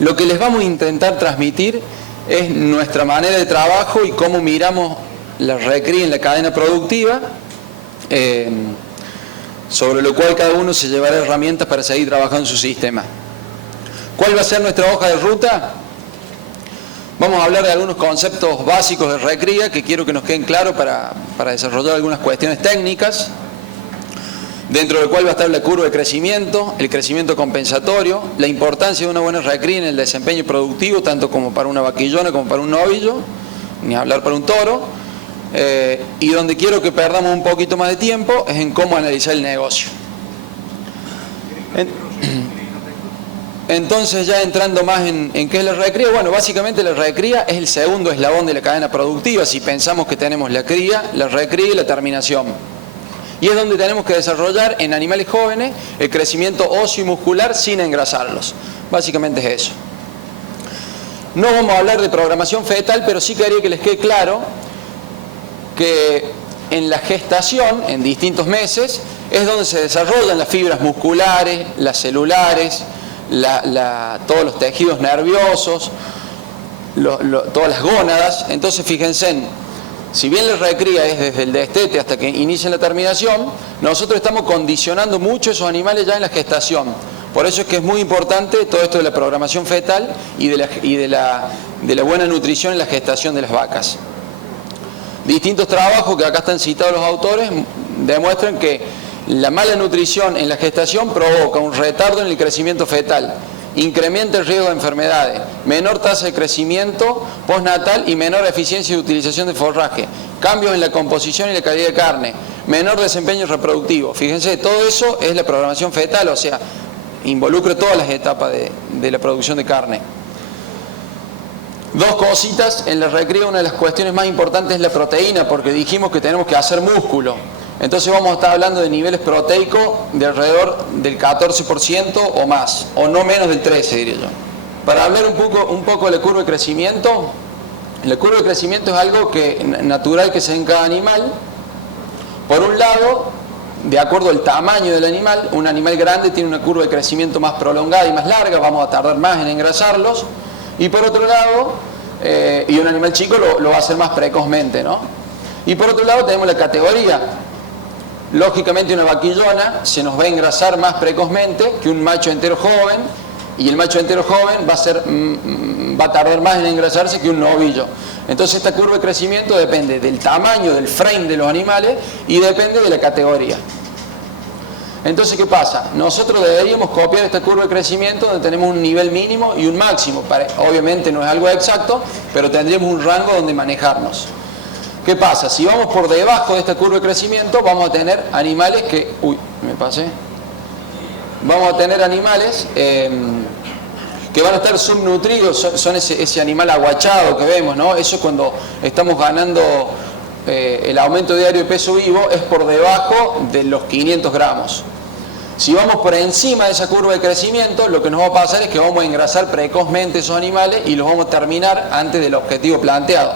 Lo que les vamos a intentar transmitir es nuestra manera de trabajo y cómo miramos la recría en la cadena productiva, sobre lo cual cada uno se llevará herramientas para seguir trabajando en su sistema. ¿Cuál va a ser nuestra hoja de ruta? Vamos a hablar de algunos conceptos básicos de recría que quiero que nos queden claros para desarrollar algunas cuestiones técnicas, dentro del cual va a estar la curva de crecimiento, el crecimiento compensatorio, la importancia de una buena recría en el desempeño productivo, tanto como para una vaquillona como para un novillo, ni hablar para un toro, y donde quiero que perdamos un poquito más de tiempo es en cómo analizar el negocio. Entonces, ya entrando más en qué es la recría, bueno, básicamente la recría es el segundo eslabón de la cadena productiva, si pensamos que tenemos la cría, la recría y la terminación. Y es donde tenemos que desarrollar en animales jóvenes el crecimiento óseo y muscular sin engrasarlos. Básicamente es eso. No vamos a hablar de programación fetal, pero sí quería que les quede claro que en la gestación, en distintos meses, es donde se desarrollan las fibras musculares, las celulares, todos los tejidos nerviosos, todas las gónadas. Entonces, fíjense, si bien la recría es desde el destete hasta que inicia la terminación, nosotros estamos condicionando mucho esos animales ya en la gestación. Por eso es que es muy importante todo esto de la programación fetal y de la buena nutrición en la gestación de las vacas. Distintos trabajos que acá están citados los autores demuestran que la mala nutrición en la gestación provoca un retardo en el crecimiento fetal, incrementa el riesgo de enfermedades, menor tasa de crecimiento postnatal y menor eficiencia de utilización de forraje, cambios en la composición y la calidad de carne, menor desempeño reproductivo. Fíjense, todo eso es la programación fetal, o sea, involucra todas las etapas de la producción de carne. Dos cositas, en la recría una de las cuestiones más importantes es la proteína, porque dijimos que tenemos que hacer músculo. Entonces vamos a estar hablando de niveles proteicos de alrededor del 14% o más, o no menos del 13%, diría yo. Para hablar un poco de la curva de crecimiento, la curva de crecimiento es algo natural que se da en cada animal. Por un lado, de acuerdo al tamaño del animal, un animal grande tiene una curva de crecimiento más prolongada y más larga, vamos a tardar más en engrasarlos. Y por otro lado, y un animal chico lo va a hacer más precozmente, ¿no? Y por otro lado tenemos la categoría. Lógicamente una vaquillona se nos va a engrasar más precozmente que un macho entero joven, y el macho entero joven va a tardar más en engrasarse que un novillo. Entonces esta curva de crecimiento depende del tamaño del frame de los animales y depende de la categoría. Entonces, ¿qué pasa? Nosotros deberíamos copiar esta curva de crecimiento donde tenemos un nivel mínimo y un máximo. Obviamente no es algo exacto, pero tendríamos un rango donde manejarnos. ¿Qué pasa? Si vamos por debajo de esta curva de crecimiento, vamos a tener animales que... Uy, me pasé. Vamos a tener animales que van a estar subnutridos, son ese animal aguachado que vemos, ¿no? Eso cuando estamos ganando el aumento diario de peso vivo es por debajo de los 500 gramos. Si vamos por encima de esa curva de crecimiento, lo que nos va a pasar es que vamos a engrasar precozmente esos animales y los vamos a terminar antes del objetivo planteado.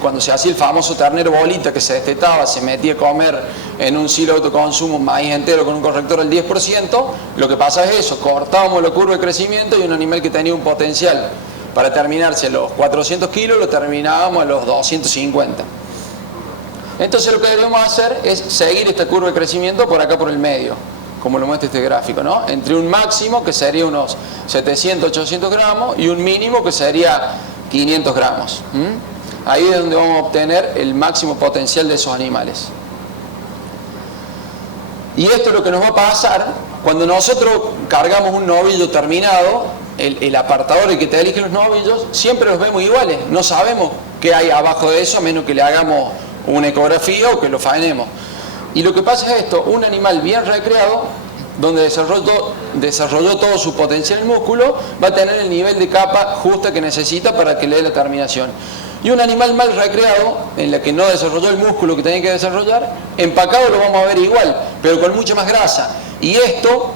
Cuando se hacía el famoso ternero bolita que se destetaba, se metía a comer en un silo de autoconsumo maíz entero con un corrector al 10%, lo que pasa es eso, cortábamos la curva de crecimiento y un animal que tenía un potencial para terminarse a los 400 kilos lo terminábamos a los 250. Entonces lo que debemos hacer es seguir esta curva de crecimiento por acá por el medio, como lo muestra este gráfico, ¿no? Entre un máximo que sería unos 700, 800 gramos y un mínimo que sería 500 gramos. Ahí es donde vamos a obtener el máximo potencial de esos animales. Y esto es lo que nos va a pasar cuando nosotros cargamos un novillo terminado. El apartador, el que te elige los novillos, siempre los vemos iguales. No sabemos qué hay abajo de eso a menos que le hagamos una ecografía o que lo faenemos. Y lo que pasa es esto: un animal bien recreado, donde desarrolló todo su potencial en músculo, va a tener el nivel de capa justa que necesita para que le dé la terminación. Y un animal mal recreado, en la que no desarrolló el músculo que tenía que desarrollar, empacado lo vamos a ver igual, pero con mucha más grasa. Y esto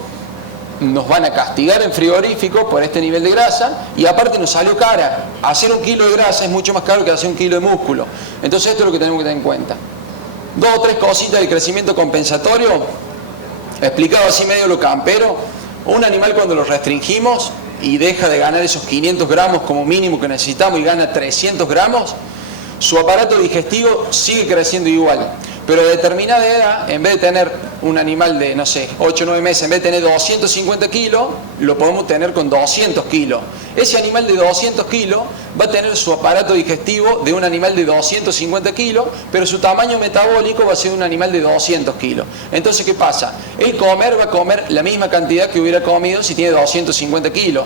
nos van a castigar en frigorífico por este nivel de grasa, y aparte nos salió cara. Hacer 1 kilo de grasa es mucho más caro que hacer 1 kilo de músculo. Entonces esto es lo que tenemos que tener en cuenta. 2 o 3 cositas del crecimiento compensatorio, explicado así medio lo campero. Un animal cuando lo restringimos, y deja de ganar esos 500 gramos como mínimo que necesitamos y gana 300 gramos, su aparato digestivo sigue creciendo igual. Pero a determinada edad, en vez de tener un animal de, no sé, 8 o 9 meses, en vez de tener 250 kilos, lo podemos tener con 200 kilos. Ese animal de 200 kilos va a tener su aparato digestivo de un animal de 250 kilos, pero su tamaño metabólico va a ser un animal de 200 kilos. Entonces, ¿qué pasa? El comer va a comer la misma cantidad que hubiera comido si tiene 250 kilos.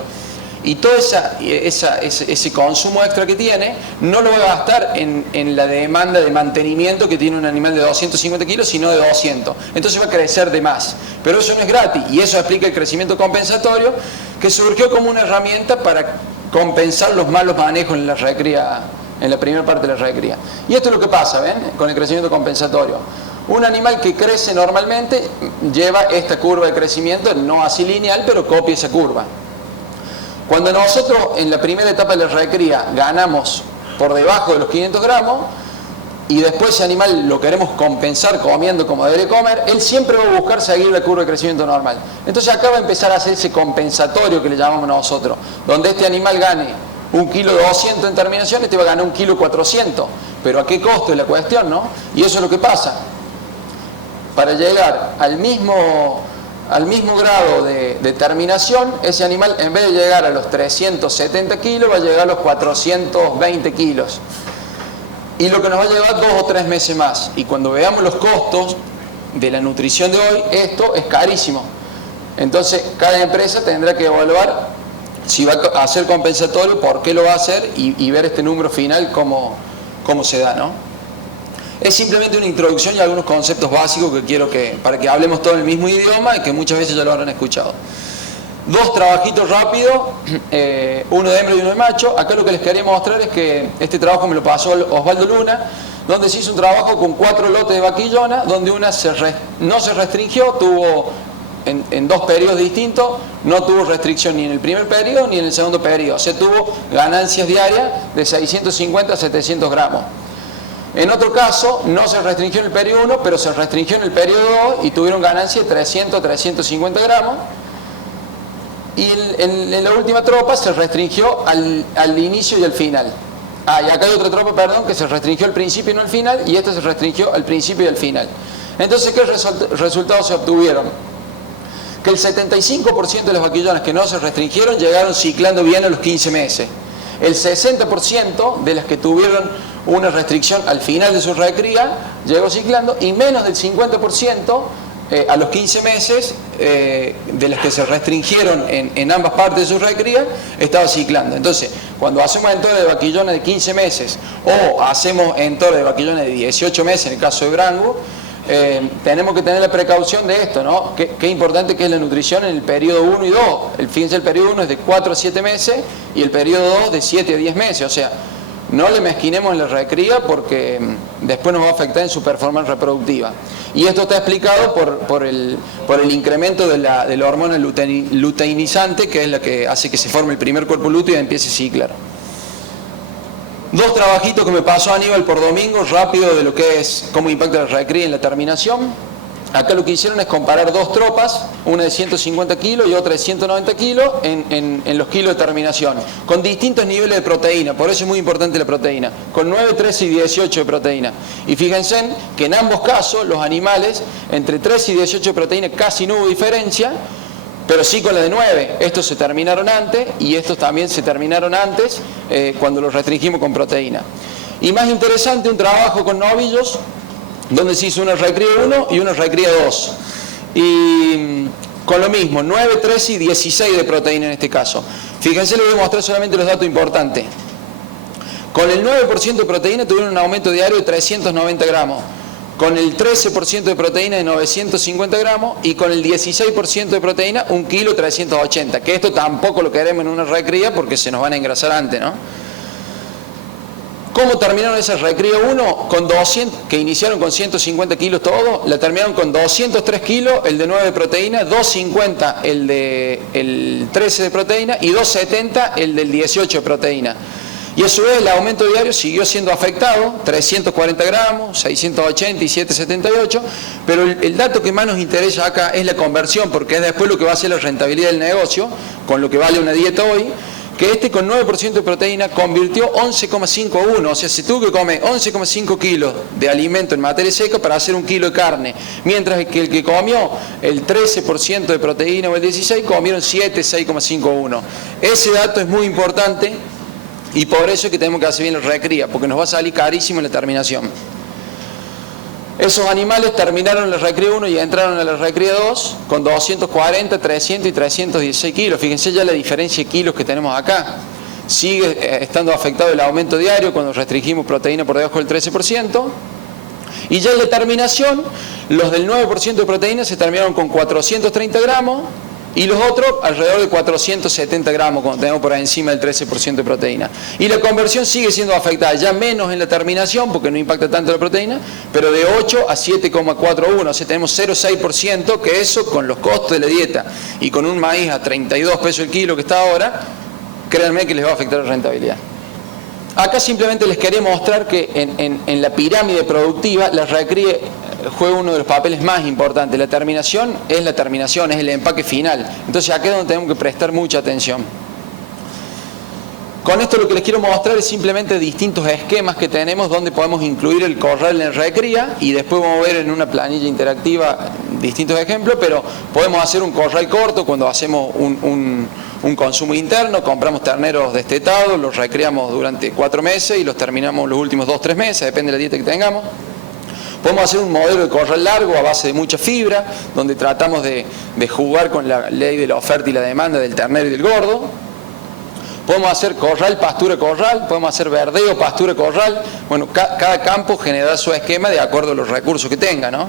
Y todo ese consumo extra que tiene no lo va a gastar en la demanda de mantenimiento que tiene un animal de 250 kilos, sino de 200. Entonces va a crecer de más. Pero eso no es gratis, y eso explica el crecimiento compensatorio, que surgió como una herramienta para compensar los malos manejos en la recría, en la primera parte de la recría. Y esto es lo que pasa, ¿ven? Con el crecimiento compensatorio. Un animal que crece normalmente lleva esta curva de crecimiento, no así lineal, pero copia esa curva. Cuando nosotros en la primera etapa de la recría ganamos por debajo de los 500 gramos y después ese animal lo queremos compensar comiendo como debería comer, él siempre va a buscar seguir la curva de crecimiento normal. Entonces acá va a empezar a hacer ese compensatorio que le llamamos nosotros, donde este animal gane 1,2 kg en terminación, este va a ganar 1,4 kg. Pero ¿a qué costo es la cuestión, no? Y eso es lo que pasa. Para llegar al mismo grado de terminación, ese animal, en vez de llegar a los 370 kilos, va a llegar a los 420 kilos. Y lo que nos va a llevar 2 o 3 meses más. Y cuando veamos los costos de la nutrición de hoy, esto es carísimo. Entonces, cada empresa tendrá que evaluar si va a hacer compensatorio, por qué lo va a hacer y ver este número final cómo se da, ¿no? Es simplemente una introducción y algunos conceptos básicos que quiero para que hablemos todo en el mismo idioma y que muchas veces ya lo habrán escuchado. 2 trabajitos rápidos, uno de hembra y uno de macho. Acá lo que les quería mostrar es que este trabajo me lo pasó Osvaldo Luna, donde se hizo un trabajo con 4 lotes de vaquillona, donde una no se restringió, tuvo en 2 periodos distintos, no tuvo restricción ni en el primer periodo ni en el segundo periodo. O sea, tuvo ganancias diarias de 650 a 700 gramos. En otro caso, no se restringió en el periodo 1, pero se restringió en el periodo 2 y tuvieron ganancias de 300 a 350 gramos. Y en la última tropa se restringió al inicio y al final. Y acá hay otra tropa, perdón, que se restringió al principio y no al final, y esta se restringió al principio y al final. Entonces, ¿qué resultados se obtuvieron? Que el 75% de las vaquillonas que no se restringieron llegaron ciclando bien a los 15 meses. El 60% de las que tuvieron una restricción al final de su recría llegó ciclando, y menos del 50% a los 15 meses de las que se restringieron en ambas partes de su recría estaba ciclando. Entonces, cuando hacemos entores de vaquillona de 15 meses o hacemos entores de vaquillona de 18 meses, en el caso de Brangus, tenemos que tener la precaución de esto, ¿no? Qué importante que es la nutrición en el periodo 1 y 2. Fíjense, el periodo 1 es de 4 a 7 meses y el periodo 2 de 7 a 10 meses. O sea, no le mezquinemos en la recría porque después nos va a afectar en su performance reproductiva. Y esto está explicado por el incremento de la hormona luteinizante, que es la que hace que se forme el primer cuerpo lúteo y empiece a ciclar. 2 trabajitos que me pasó Aníbal por domingo, rápido, de lo que es cómo impacta la recría en la terminación. Acá lo que hicieron es comparar 2 tropas, una de 150 kilos y otra de 190 kilos en los kilos de terminación, con distintos niveles de proteína. Por eso es muy importante la proteína, con 9, 13 y 18 de proteína. Y fíjense que en ambos casos los animales entre 13 y 18 de proteína casi no hubo diferencia, pero sí con la de 9. Estos se terminaron antes y estos también se terminaron antes cuando los restringimos con proteína. Y más interesante, un trabajo con novillos, donde se hizo una recría 1 y una recría 2. Y con lo mismo, 9, 13 y 16 de proteína en este caso. Fíjense, les voy a mostrar solamente los datos importantes. Con el 9% de proteína tuvieron un aumento diario de 390 gramos. Con el 13% de proteína de 950 gramos y con el 16% de proteína 1,380 kg, que esto tampoco lo queremos en una recría porque se nos van a engrasar antes, ¿no? ¿Cómo terminaron esa recría 1? Con 200, que iniciaron con 150 kilos todo, la terminaron con 203 kilos el de 9 de proteína, 250 el 13 de proteína y 270 el del 18 de proteína. Y a su vez el aumento diario siguió siendo afectado, 340 gramos, 680 y 778, pero el dato que más nos interesa acá es la conversión, porque es después lo que va a ser la rentabilidad del negocio. con lo que vale una dieta hoy, que este con 9% de proteína convirtió 11,5 a 1, o sea, se tuvo que comer 11,5 kilos de alimento en materia seca para hacer 1 kilo de carne, mientras que el que comió el 13% de proteína o el 16% comieron 7, 6,5 a 1. Ese dato es muy importante y por eso es que tenemos que hacer bien la recría, porque nos va a salir carísimo en la terminación. Esos animales terminaron en la recría 1 y entraron a la recría 2 con 240, 300 y 316 kilos. Fíjense ya la diferencia de kilos que tenemos acá. Sigue estando afectado el aumento diario cuando restringimos proteína por debajo del 13%. Y ya en la terminación, los del 9% de proteína se terminaron con 430 gramos y los otros alrededor de 470 gramos cuando tenemos por encima del 13% de proteína. Y la conversión sigue siendo afectada, ya menos en la terminación porque no impacta tanto la proteína, pero de 8 a 7,41, o sea, tenemos 0,6%, que eso con los costos de la dieta y con un maíz a 32 pesos el kilo que está ahora, créanme que les va a afectar la rentabilidad. Acá simplemente les quería mostrar que en la pirámide productiva la recría juega uno de los papeles más importantes. La terminación, es el empaque final. Entonces acá es donde tenemos que prestar mucha atención. Con esto lo que les quiero mostrar es simplemente distintos esquemas que tenemos donde podemos incluir el corral en recría y después vamos a ver en una planilla interactiva distintos ejemplos, pero podemos hacer un corral corto cuando hacemos un consumo interno, compramos terneros destetados, los recreamos durante 4 meses y los terminamos los últimos 2-3 meses, depende de la dieta que tengamos. Podemos hacer un modelo de corral largo a base de mucha fibra, donde tratamos de jugar con la ley de la oferta y la demanda del ternero y del gordo. Podemos hacer corral, pastura, corral, podemos hacer verdeo, pastura, corral. Bueno, cada campo generará su esquema de acuerdo a los recursos que tenga, ¿no?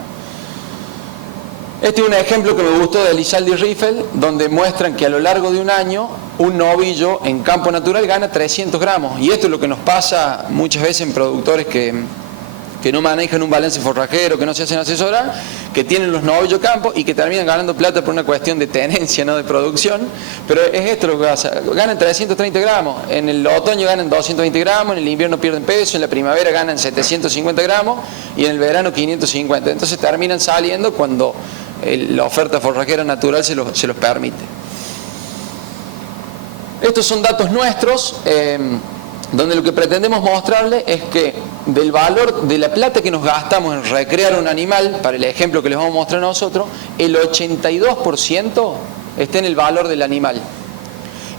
Este es un ejemplo que me gustó de Lizalde y Riffel, donde muestran que a lo largo de un año un novillo en campo natural gana 300 gramos. Y esto es lo que nos pasa muchas veces en productores que no manejan un balance forrajero, que no se hacen asesorar, que tienen los novillos campo y que terminan ganando plata por una cuestión de tenencia, no de producción. Pero es esto lo que pasa: ganan 330 gramos, en el otoño ganan 220 gramos, en el invierno pierden peso, en la primavera ganan 750 gramos y en el verano 550. Entonces terminan saliendo cuando la oferta forrajera natural se los permite. Estos son datos nuestros, donde lo que pretendemos mostrarles es que del valor de la plata que nos gastamos en recrear un animal, para el ejemplo que les vamos a mostrar nosotros, el 82% está en el valor del animal.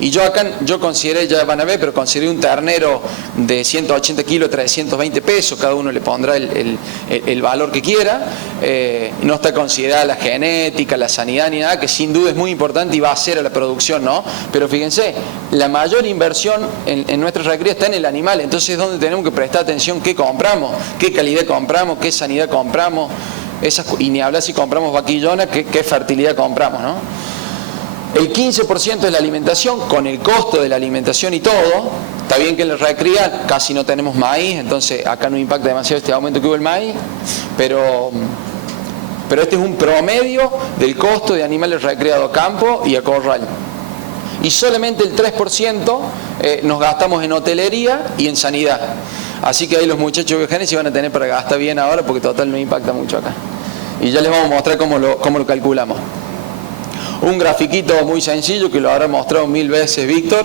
Y yo acá, consideré, ya van a ver, pero consideré un ternero de 180 kilos, 320 pesos, cada uno le pondrá el valor que quiera. No está considerada la genética, la sanidad ni nada, que sin duda es muy importante y va a ser a la producción, ¿no? Pero fíjense, la mayor inversión en nuestra recría está en el animal, entonces es donde tenemos que prestar atención qué compramos, qué calidad compramos, qué sanidad compramos, y ni hablar si compramos vaquillona, qué fertilidad compramos, ¿no? El 15% es la alimentación, con el costo de la alimentación y todo. Está bien que en la recría casi no tenemos maíz, entonces acá no impacta demasiado este aumento que hubo el maíz, pero este es un promedio del costo de animales recreados a campo y a corral. Y solamente el 3% nos gastamos en hotelería y en sanidad. Así que ahí los muchachos veganes se van a tener para gastar bien ahora, porque total no impacta mucho acá. Y ya les vamos a mostrar cómo lo calculamos. Un grafiquito muy sencillo que lo habrá mostrado 1000 veces Víctor,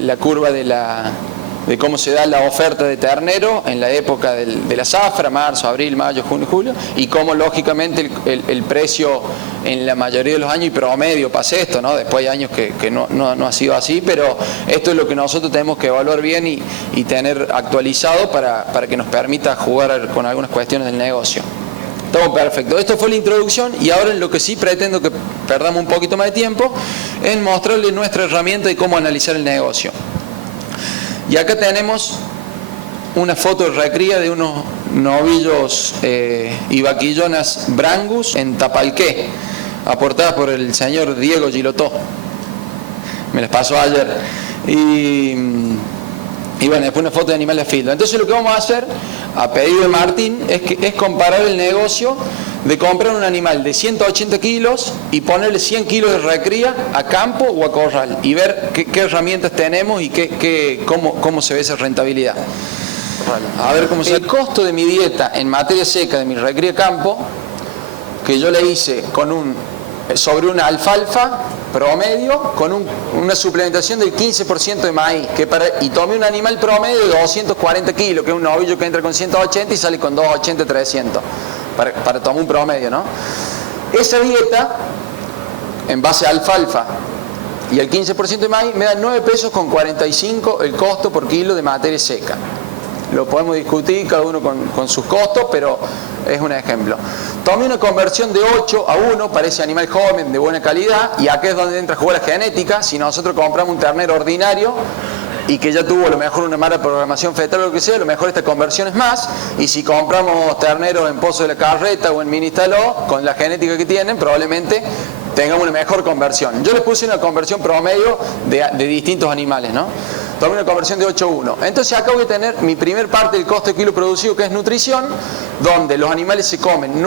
la curva de cómo se da la oferta de ternero en la época de la zafra, marzo, abril, mayo, junio, julio, y cómo lógicamente el precio en la mayoría de los años y promedio pasa esto, ¿no? Después hay años que no ha sido así, pero esto es lo que nosotros tenemos que evaluar bien y tener actualizado para que nos permita jugar con algunas cuestiones del negocio. Todo perfecto. Esto fue la introducción y ahora lo que sí pretendo que perdamos un poquito más de tiempo es mostrarles nuestra herramienta de cómo analizar el negocio. Y acá tenemos una foto de recría de unos novillos y vaquillonas Brangus en Tapalqué, aportada por el señor Diego Gilotó. Me las pasó ayer. Y bueno, después una foto de animales a fildo. Entonces lo que vamos a hacer, a pedido de Martín, es comparar el negocio de comprar un animal de 180 kilos y ponerle 100 kilos de recría a campo o a corral y ver qué herramientas tenemos y cómo se ve esa rentabilidad. A ver cómo se... El costo de mi dieta en materia seca de mi recría campo, que yo le hice sobre una alfalfa promedio con una suplementación del 15% de maíz, y tomé un animal promedio de 240 kilos, que es un novillo que entra con 180 y sale con 280, 300, para tomar un promedio, ¿no? Esa dieta, en base a alfalfa y el 15% de maíz, me da 9 pesos con 45 el costo por kilo de materia seca. Lo podemos discutir cada uno con sus costos, pero es un ejemplo. Tomé una conversión de 8 a 1 para ese animal joven de buena calidad, y acá es donde entra a jugar la genética. Si nosotros compramos un ternero ordinario y que ya tuvo a lo mejor una mala programación fetal o lo que sea, a lo mejor esta conversión es más, y si compramos terneros en Pozo de la Carreta o en Ministaló, con la genética que tienen, probablemente tengamos una mejor conversión. Yo les puse una conversión promedio de distintos animales, ¿no? Tomé una conversión de 8 a 1. Entonces acá voy a tener mi primer parte del costo de kilo producido, que es nutrición, donde los animales se comen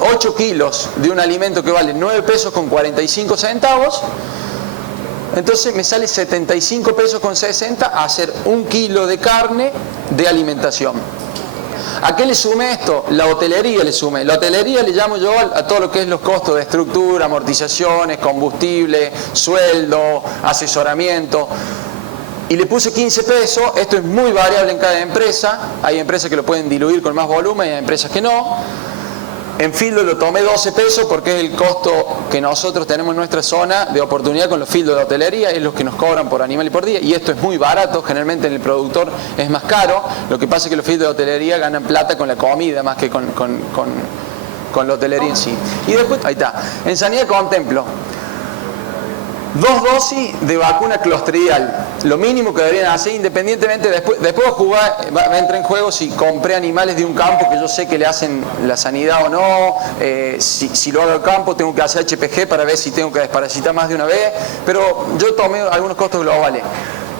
8 kilos de un alimento que vale 9 pesos con 45 centavos. Entonces me sale 75 pesos con 60 a hacer 1 kilo de carne de alimentación. ¿A qué le sumé esto? La hotelería le sumé. La hotelería le llamo yo a todo lo que es los costos de estructura, amortizaciones, combustible, sueldo, asesoramiento. Y le puse 15 pesos. Esto es muy variable en cada empresa. Hay empresas que lo pueden diluir con más volumen y hay empresas que no. En Fildo lo tomé 12 pesos porque es el costo que nosotros tenemos en nuestra zona de oportunidad con los fildos de hotelería, es los que nos cobran por animal y por día, y esto es muy barato. Generalmente en el productor es más caro. Lo que pasa es que los fildos de hotelería ganan plata con la comida más que con la hotelería en sí. Y después, ahí está, en sanidad contemplo 2 dosis de vacuna clostridial, lo mínimo que deberían hacer, independientemente. Después va a entrar en juego si compré animales de un campo que yo sé que le hacen la sanidad o no. Si lo hago al campo tengo que hacer HPG para ver si tengo que desparasitar más de una vez, pero yo tomé algunos costos globales.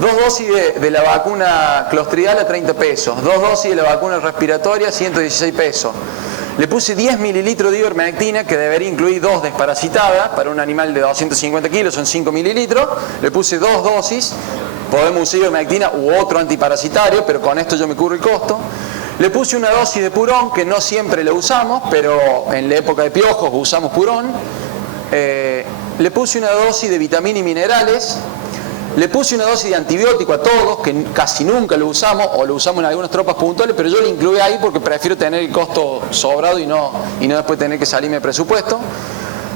2 dosis de la vacuna clostridial a 30 pesos, 2 dosis de la vacuna respiratoria a 116 pesos. Le puse 10 mililitros de ivermectina, que debería incluir 2 desparasitadas. Para un animal de 250 kilos son 5 mililitros. Le puse 2 dosis. Podemos usar ivermectina u otro antiparasitario, pero con esto yo me cubro el costo. Le puse una dosis de purón, que no siempre lo usamos, pero en la época de piojos usamos purón. Le puse una dosis de vitamina y minerales. Le puse una dosis de antibiótico a todos, que casi nunca lo usamos, o lo usamos en algunas tropas puntuales, pero yo lo incluí ahí porque prefiero tener el costo sobrado y no después tener que salirme de presupuesto.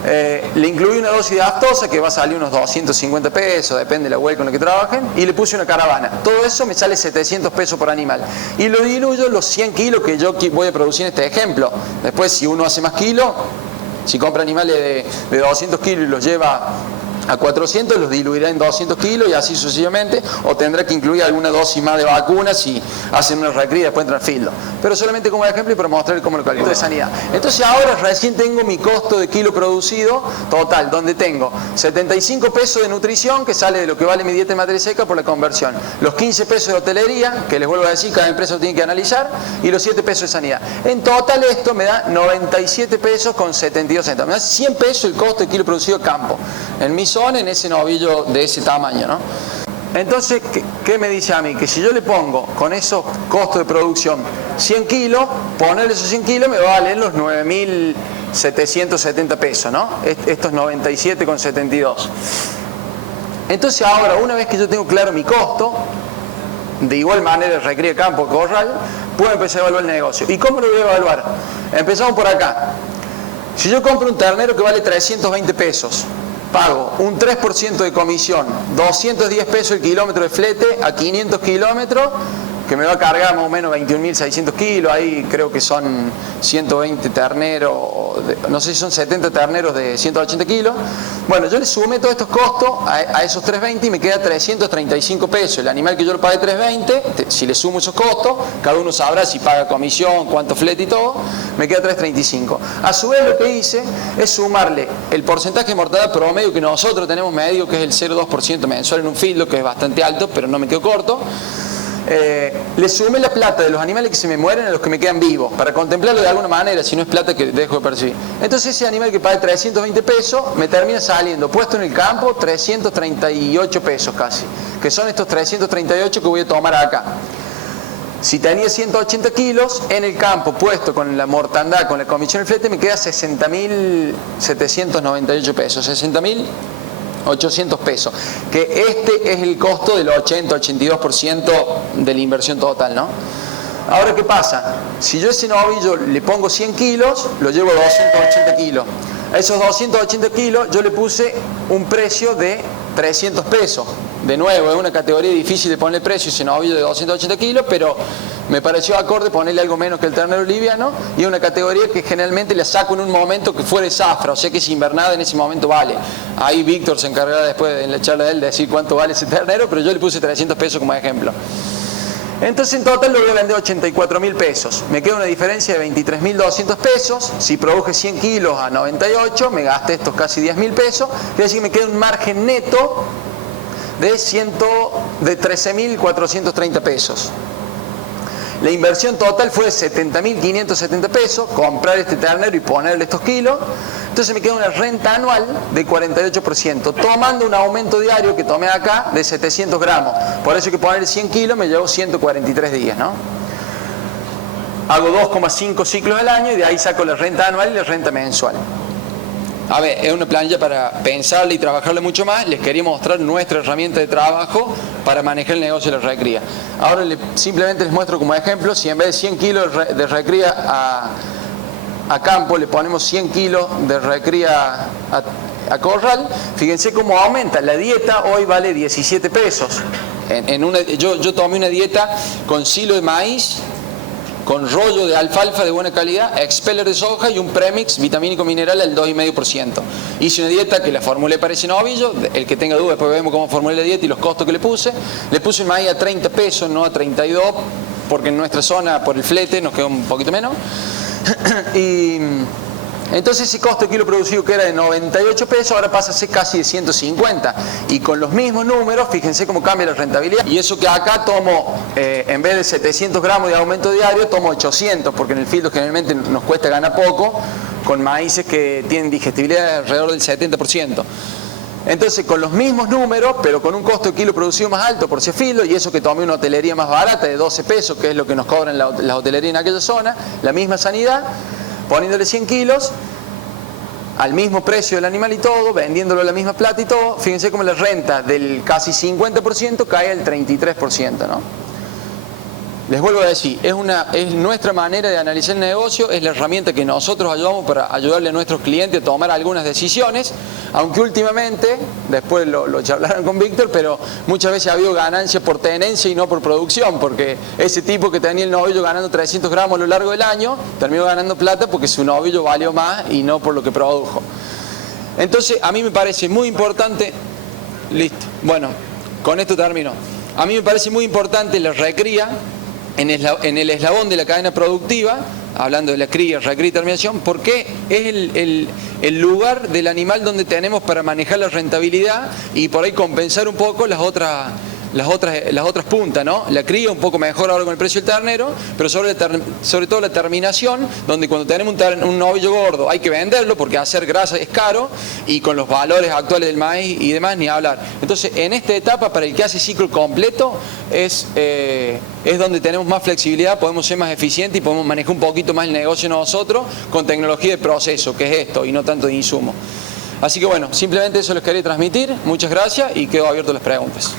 Le incluí una dosis de aftosa que va a salir unos 250 pesos, depende de la web con la que trabajen, y le puse una caravana. Todo eso me sale 700 pesos por animal. Y lo diluyo los 100 kilos que yo voy a producir en este ejemplo. Después, si uno hace más kilos, si compra animales de 200 kilos y los lleva a 400, los diluirá en 200 kilos y así sucesivamente, o tendrá que incluir alguna dosis más de vacunas si hacen una recría y después entran filo. Pero solamente como ejemplo y para mostrar cómo lo calculo de sanidad. Entonces ahora recién tengo mi costo de kilo producido total, donde tengo 75 pesos de nutrición, que sale de lo que vale mi dieta de materia seca por la conversión, los 15 pesos de hotelería, que les vuelvo a decir, cada empresa lo tiene que analizar, y los 7 pesos de sanidad. En total esto me da 97 pesos con 72 centavos. Me da 100 pesos el costo de kilo producido a campo. En mi zona, en ese novillo de ese tamaño, ¿no? Entonces, ¿qué me dice a mí? Que si yo le pongo con esos costos de producción 100 kilos, ponerle esos 100 kilos me va a valer los 9.770 pesos, ¿no? Estos 97,72. Entonces ahora, una vez que yo tengo claro mi costo, de igual manera recría campo, corral, puedo empezar a evaluar el negocio. ¿Y cómo lo voy a evaluar? Empezamos por acá. Si yo compro un ternero que vale 320 pesos, pago un 3% de comisión, 210 pesos el kilómetro de flete a 500 kilómetros, que me va a cargar más o menos 21.600 kilos, ahí creo que son 120 terneros, no sé si son 70 terneros de 180 kilos. Bueno, yo le sumé todos estos costos a esos 320 y me queda 335 pesos. El animal que yo le pagué 320, si le sumo esos costos, cada uno sabrá si paga comisión, cuánto flete y todo, me queda 335. A su vez lo que hice es sumarle el porcentaje de mortalidad promedio que nosotros tenemos medio, que es el 0,2% mensual en un fildo, que es bastante alto, pero no me quedo corto. Le sumé la plata de los animales que se me mueren a los que me quedan vivos, para contemplarlo de alguna manera, si no es plata que dejo de percibir. Entonces ese animal que pague 320 pesos me termina saliendo puesto en el campo 338 pesos casi, que son estos 338 que voy a tomar acá. Si tenía 180 kilos, en el campo puesto con la mortandad, con la comisión del flete, me queda 60.798 pesos, 60.000 800 pesos, que este es el costo del 80-82% de la inversión total, ¿no? Ahora, ¿qué pasa? Si yo a ese novillo le pongo 100 kilos, lo llevo a 280 kilos. A esos 280 kilos yo le puse un precio de 300 pesos. De nuevo, es una categoría difícil de ponerle precio a ese novillo de 280 kilos, pero me pareció acorde ponerle algo menos que el ternero liviano, y es una categoría que generalmente la saco en un momento que fuera de zafra, o sea que si invernada en ese momento vale. Ahí Víctor se encargará después en la charla de él de decir cuánto vale ese ternero, pero yo le puse 300 pesos como ejemplo. Entonces en total lo voy a vender 84.000 pesos. Me queda una diferencia de 23.200 pesos. Si produje 100 kilos a 98, me gasté estos casi 10.000 pesos. Quiere decir que me queda un margen neto de 13.430 pesos. La inversión total fue de 70.570 pesos, comprar este ternero y ponerle estos kilos. Entonces me queda una renta anual de 48%, tomando un aumento diario que tomé acá de 700 gramos. Por eso que poner 100 kilos me llevó 143 días, ¿no? Hago 2,5 ciclos al año y de ahí saco la renta anual y la renta mensual. A ver, es una planilla para pensarla y trabajarla mucho más. Les quería mostrar nuestra herramienta de trabajo para manejar el negocio de la recría. Ahora simplemente les muestro como ejemplo, si en vez de 100 kilos de recría a campo le ponemos 100 kilos de recría a corral, fíjense cómo aumenta. La dieta hoy vale 17 pesos. Yo tomé una dieta con silo de maíz, con rollo de alfalfa de buena calidad, expeller de soja y un premix vitamínico mineral al 2,5%. Hice una dieta que la formulé para ese novillo. El que tenga dudas, después vemos cómo formulé la dieta y los costos que le puse. Le puse el maíz a 30 pesos, no a 32, porque en nuestra zona, por el flete, nos quedó un poquito menos. Y entonces ese costo de kilo producido, que era de 98 pesos, ahora pasa a ser casi de 150. Y con los mismos números, fíjense cómo cambia la rentabilidad. Y eso que acá tomo, en vez de 700 gramos de aumento diario, tomo 800, porque en el filtro generalmente nos cuesta ganar poco, con maíces que tienen digestibilidad de alrededor del 70%. Entonces, con los mismos números, pero con un costo de kilo producido más alto por ese filo, y eso que tomé una hotelería más barata de 12 pesos, que es lo que nos cobran las hotelerías en aquella zona, la misma sanidad, poniéndole 100 kilos, al mismo precio del animal y todo, vendiéndolo a la misma plata y todo, fíjense cómo la renta del casi 50% cae al 33%, ¿no? Les vuelvo a decir, es nuestra manera de analizar el negocio, es la herramienta que nosotros ayudamos para ayudarle a nuestros clientes a tomar algunas decisiones, aunque últimamente, después lo charlaron con Víctor, pero muchas veces ha habido ganancia por tenencia y no por producción, porque ese tipo que tenía el novillo ganando 300 gramos a lo largo del año, terminó ganando plata porque su novillo valió más y no por lo que produjo. Entonces, a mí me parece muy importante, listo, bueno, con esto termino, a mí me parece muy importante la recría, en el eslabón de la cadena productiva, hablando de la cría, recría y terminación, porque es el lugar del animal donde tenemos para manejar la rentabilidad y por ahí compensar un poco las otras puntas, ¿no? La cría un poco mejor ahora con el precio del ternero, pero sobre todo la terminación, donde cuando tenemos un novillo gordo hay que venderlo porque hacer grasa es caro, y con los valores actuales del maíz y demás ni hablar. Entonces, en esta etapa, para el que hace ciclo completo, es donde tenemos más flexibilidad, podemos ser más eficientes y podemos manejar un poquito más el negocio nosotros con tecnología de proceso, que es esto, y no tanto de insumo. Así que bueno, simplemente eso les quería transmitir. Muchas gracias y quedo abierto a las preguntas.